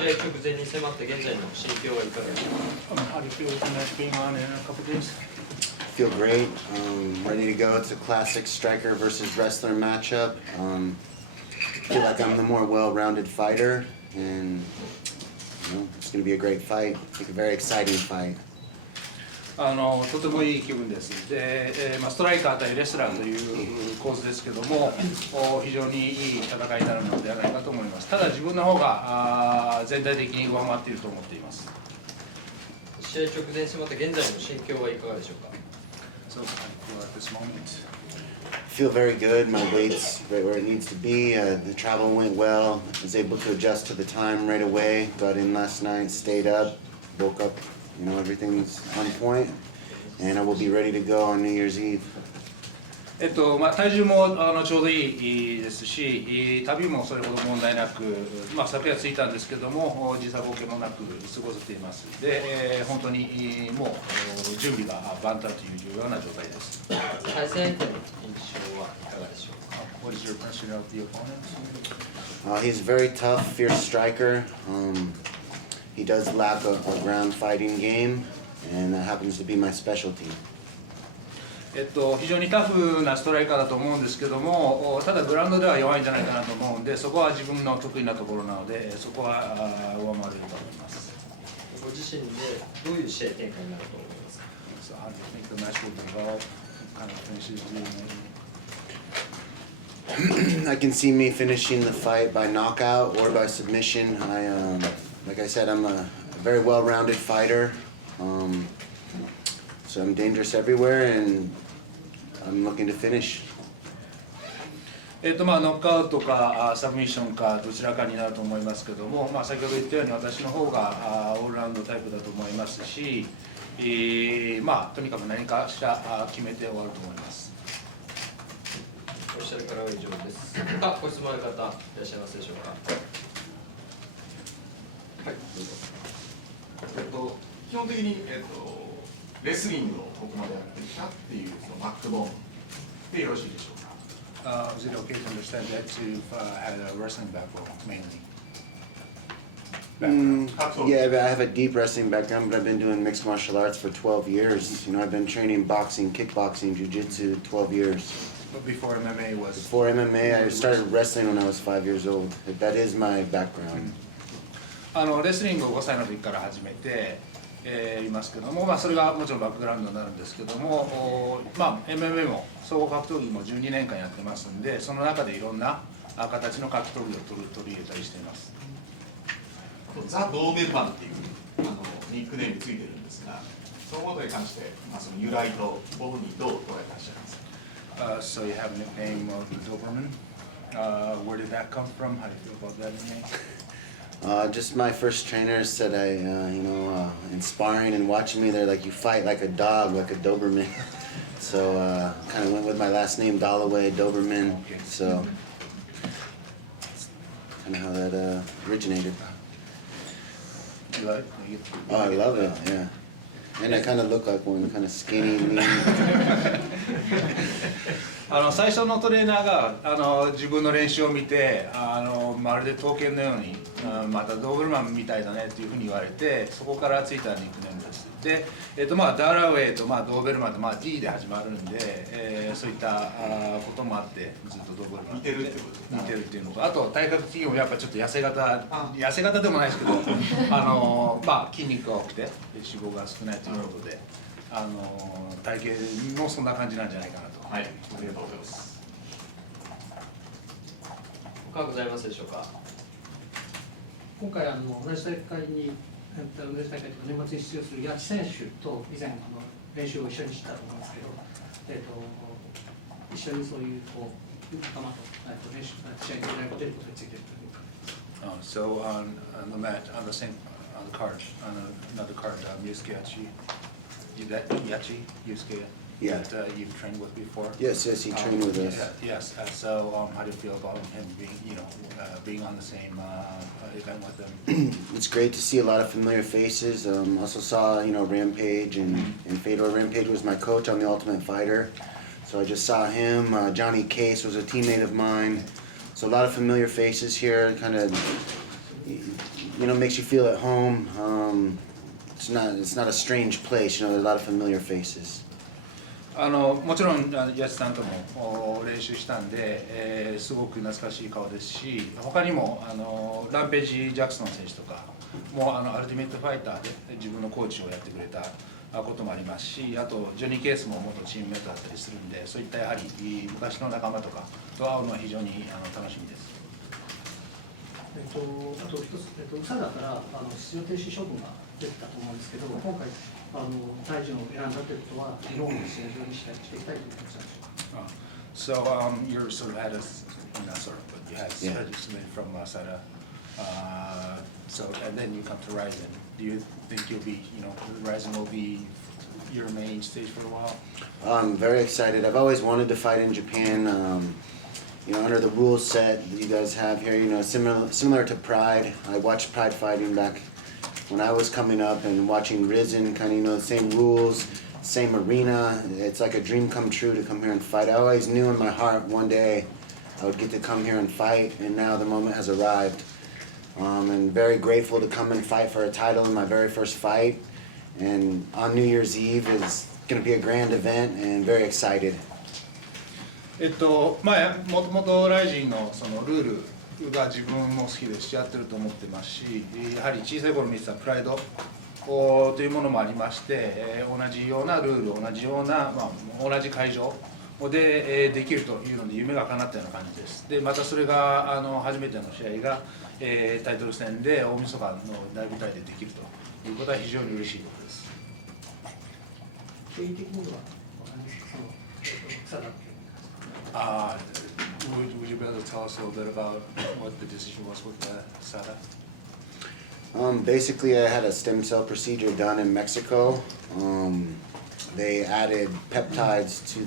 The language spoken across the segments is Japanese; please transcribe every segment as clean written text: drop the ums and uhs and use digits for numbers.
試合直前に迫って現在の心境はいかがですか？ How do you feel with the match being on in a couple days? Feel great. Ready to go. It's a classic striker versus wrestler matchup. Feel like I'm the more well-rounded fighter, and it's going to be a great fight. I think a very exciting fight. とてもいい気分です。で、ストライカー対レスラーという構図ですけども、非常にいい戦いになるのではないかと思います。ただ自分の方が全体的に上回っていると思っています。試合直前に迫って現在の心境はいかがでしょうか？ So, at this moment. Feel very good. My weight's right where it needs to be. The travel went well. I was able to adjust to the time right away. Got in last night, stayed up, woke up. Everything's on point, and I will be ready to go on New Year's Eve. 体重もちょうどいいですし、旅もそれほど問題なく、昨夜着いたんですけども、時差ボケもなく過ごせています。で、本当にもう準備が万端という重要な状態です。対戦相手の印象はいかがでしょうか？ What is your impression of the opponent? He's a very tough, fierce striker. He does lack a ground fighting game, and that happens to be my specialty. 非常にタフなストライカーだと思うんですけども、ただグラウンドでは弱いんじゃないかなと思うんで、そこは自分の得意なところなので、そこは上回れると思います。ご自身でどういう試合展開になると思いますか？ So how do you think the match will develop? Kind of finishes I can see me finishing the fight by knockout or by submission. Like I said, I'm a very well-rounded fighter. So I'm dangerous everywhere, and I'm looking to finish. ノックアウトかサブミッションかどちらかになると思いますけども、先ほど言ったように私の方がオールラウンドタイプだと思いますし、とにかく何かしら決めて終わると思います。おっしゃるからは以上です。ご質問ある方いらっしゃいますでしょうか？はい、どうぞ。基本的に、レスリングをここまでやってきたっていうそのバックボーンでよろしいでしょうか？ Is it okay to understand that you've had a wrestling background mainly? Yeah, I have a deep wrestling background, but I've been doing mixed martial arts for 12 years. I've been training boxing, kickboxing, jiu-jitsu 12 years. But before MMA was... Before MMA, I started wrestling when I was 5 years old. That is my background. レスリングを5歳の時から始めていますけども、それがもちろんバックグラウンドになるんですけども、MMA も総合格闘技も12年間やってますんで、その中でいろんな形の格闘技を取り入れたりしています。ザ・ドーベルマンっていうニックネームついてるんですが、そのことに関して、その由来とボブにどう捉えてらっしゃいますか？ So you have a nickname of the Doberman. Where did that come from? How do you feel about that name? Just my first trainer said inspiring and watching me, they're like, you fight like a dog, like a Doberman. So kind of went with my last name, Dalloway, Doberman. So that's kind of how that originated. You like it? Oh, I love it, yeah. And I kind of look like one, kind of skinny, mean. 最初のトレーナーが自分の練習を見てまるで刀剣のようにまたドーベルマンみたいだねっていうふうに言われて、そこからついたニックネームです。で、ダーラウェイとドーベルマンとD で始まるんで、そういったこともあってずっとドーベルマン似てるってことですね。似てるっていうのと、あと体格的にもやっぱちょっと痩せ型でもないですけど筋肉が多くて脂肪が少ないということで体型もそんな感じなんじゃないかなと。はい、ありがとうございます。他ございますでしょうか？今回同じ大会に同じ大会というか年末に出場する八千選手と以前練習を一緒にしたと思うんですけど、一緒にそういう仲間と練習試合に出ることについて。So on the mat, on the card, on another card, Yusuke Yusuke Yeah. that you've trained with before. Yes, he trained with us. Yes. So how do you feel about him being on the same event with them? It's great to see a lot of familiar faces. Also saw Rampage and Fedor. Rampage was my coach on The Ultimate Fighter, so I just saw him. Johnny Case was a teammate of mine. So a lot of familiar faces here. Kind of you know, makes you feel at home. It's not a strange place. You know, there's a lot of familiar faces. もちろんヤチさんとも練習したんで、すごく懐かしい顔ですし、他にもランページ・ジャクソン選手とかもアルティメットファイターで自分のコーチをやってくれたこともありますし、あとジョニー・ケースも元チームメートだったりするんで、そういったやはり昔の仲間とかと会うのは非常に楽しみです。あと一つ、宇佐川から出場停止処分が出てたと思うんですけど、今回大臣を選んだということは、日本の試合場にしていきたいということなんでしょうか。So you're sort of had us, not sort of, but you had studied from Sada. So and then you come to Ryzen. Do you think you'll be, you know, Ryzen will be your main stage for a while? I'm very excited. I've always wanted to fight in Japan. You know, under the rules set that you guys have here, you know, similar to Pride. I watched Pride fighting back when I was coming up, and watching Risen, kind of, you know, the same rules, same arena. It's like a dream come true to come here and fight. I always knew in my heart one day I would get to come here and fight, and now the moment has arrived. And very grateful to come and fight for a title in my very first fight. And on New Year's Eve is going to be a grand event, and very excited. もともとライジンのそのルールが自分も好きですしやってると思ってますし、やはり小さい頃見てたプライドというものもありまして、同じようなルール、同じような、同じ会場でできるというので夢が叶ったような感じです。でまたそれが初めての試合がタイトル戦で大晦日の大舞台でできるということは非常に嬉しいことです。経緯的には何ですか、そのWould you be able to tell us a little bit about what the decision was with Sada? Basically, I had a stem cell procedure done in Mexico. They added peptides to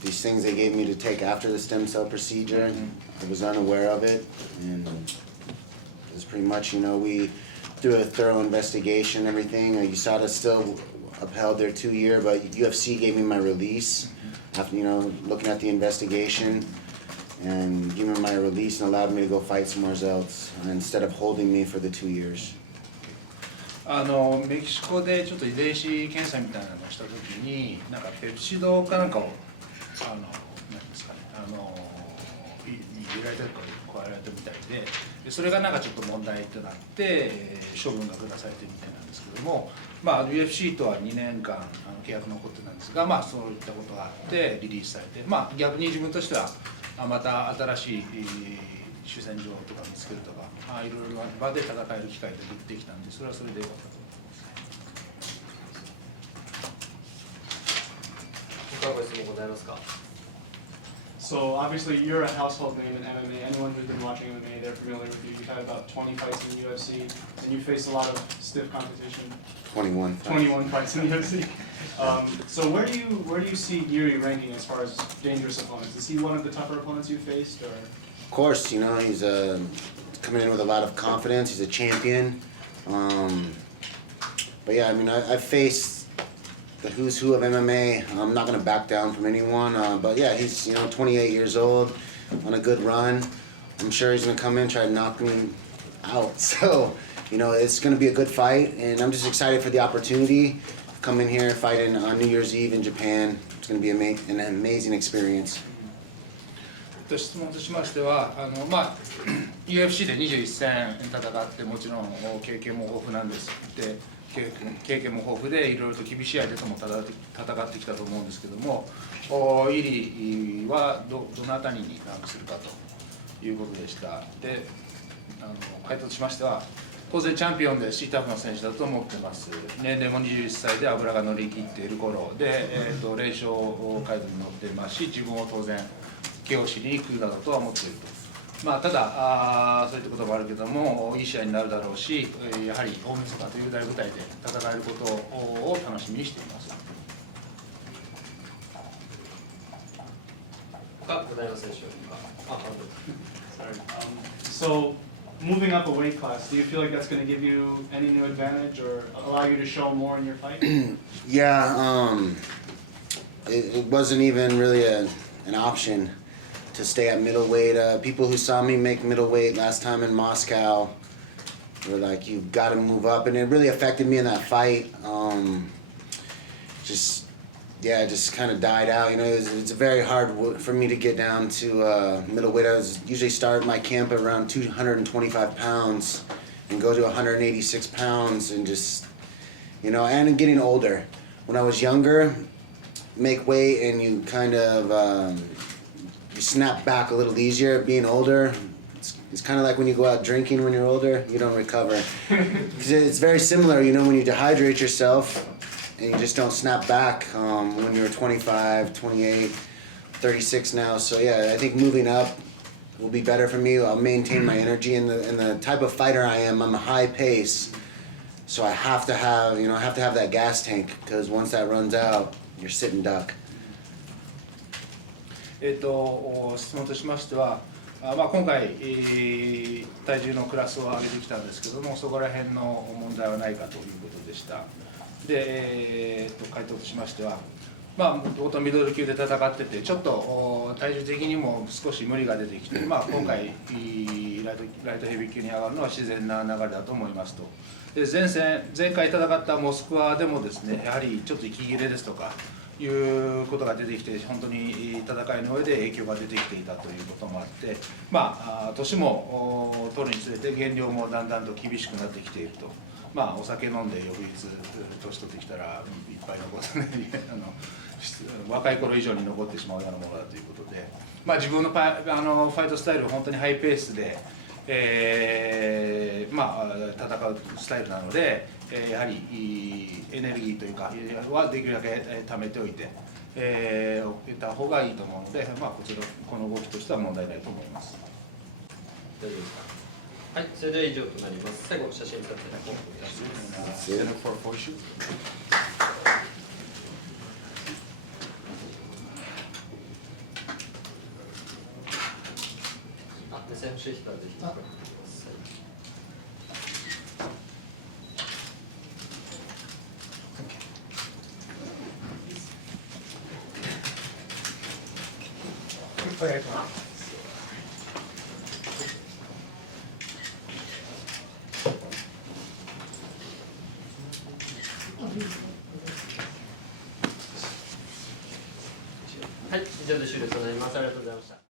these things they gave me to take after the stem cell procedure. I was unaware of it, and it was pretty much, you know, we through a thorough investigation, everything. USADA still upheld their 2-year, but UFC gave me my release after, you know, looking at the investigation, and giving me my release and allowed me to go fight somewhere else instead of holding me for the 2 years. メキシコでちょっと遺伝子検査みたいなのをしたときに、なんかペプシドかなんかをなんですかね、入れられてるか加えられてるみたいで、それがなんかちょっと問題となって処分が下されてるみたいなんですけども、UFC とは2年間契約残ってたんですが、そういったことがあってリリースされて、逆に自分としてはまた新しい主戦場とか見つけるとか、いろいろな場で戦える機会ができたんで、それはそれで良かったと思います。他ご質問ございますか？ So obviously you're a household name in MMA. Anyone who's been watching MMA, they're familiar with you. You've had about 20 fights in the UFC, and you face a lot of stiff competition. 21 fights in the UFC. So where do you see Yuri ranking as far as dangerous opponents? Is he one of the tougher opponents you faced, or? Of course, you know, he's coming in with a lot of confidence. He's a champion. But yeah, I mean, I faced the who's who of MMA. I'm not going to back down from anyone. But yeah, he's, you know, 28 years old, on a good run. I'm sure he's going to come in and try to knock me out. So, you know, it's going to be a good fight, and I'm just excited for the opportunity to come in here fighting on New Year's Eve in Japan. It's going to be an amazing experience. 質問としましては、UFC で21戦戦ってもちろん経験も豊富なんですで経験も豊富でいろいろと厳しい相手とも戦ってきたと思うんですけども、イリはどのあたりにランクするかということでした。で、回答としましては、当然チャンピオンでシータフの選手だと思ってます。年齢も21歳で脂が乗り切っている頃で、連勝街道に乗っていますし、自分を当然KOしに行くだろうとは思っていると。ただそういったこともあるけども、いい試合になるだろうし、やはり大晦日という大舞台で戦えることを楽しみにしています。他ございますでしょうか。So moving up a weight class, do you feel like that's going to give you any new advantage or allow you to show more in your fight? Yeah, it wasn't even really an option. to stay at middleweight. People who saw me make middleweight last time in Moscow were like, "You've got to move up," and it really affected me in that fight. Just kind of died out. You know, it's very hard for me to get down to middleweight. I was usually start my camp at around 225 pounds and go to 186 pounds, and just, you know, and getting older. When I was younger, make weight and you kind of you snap back a little easier. Being older, it's kind of like when you go out drinking when you're older, you don't recover. 'Cause it's very similar, you know, when you dehydrate yourself and you just don't snap back when you're 25, 28, 36 now. So yeah, I think moving up will be better for me. I'll maintain my energy, and the type of fighter I am, I'm a high pace. So I have to have that gas tank, because once that runs out, you're sitting duck. 質問としましては、今回、体重のクラスを上げてきたんですけども、そこら辺の問題はないかということでした。で、回答としましては、もともとミドル級で戦ってて、ちょっと体重的にも少し無理が出てきて、今回ライトヘビー級に上がるのは自然な流れだと思いますと。で、前回戦ったモスクワでもですね、やはりちょっと息切れですとかいうことが出てきて、本当に戦いの上で影響が出てきていたということもあって、年も取るにつれて減量もだんだんと厳しくなってきていると。お酒飲んで翌日年取ってきたらいっぱい残ってね若い頃以上に残ってしまうようなものだということで、自分のファイトスタイルは本当にハイペースで、戦うスタイルなので、やはりエネルギーというかはできるだけ貯めておいていった方がいいと思うので、この動きとしては問題ないと思います。大丈夫ですか。はい、それでは以上となります。最後、写真撮影お願いします。目線欲しい人はぜひ。お願いします。はい、以上で終了となります。ありがとうございました。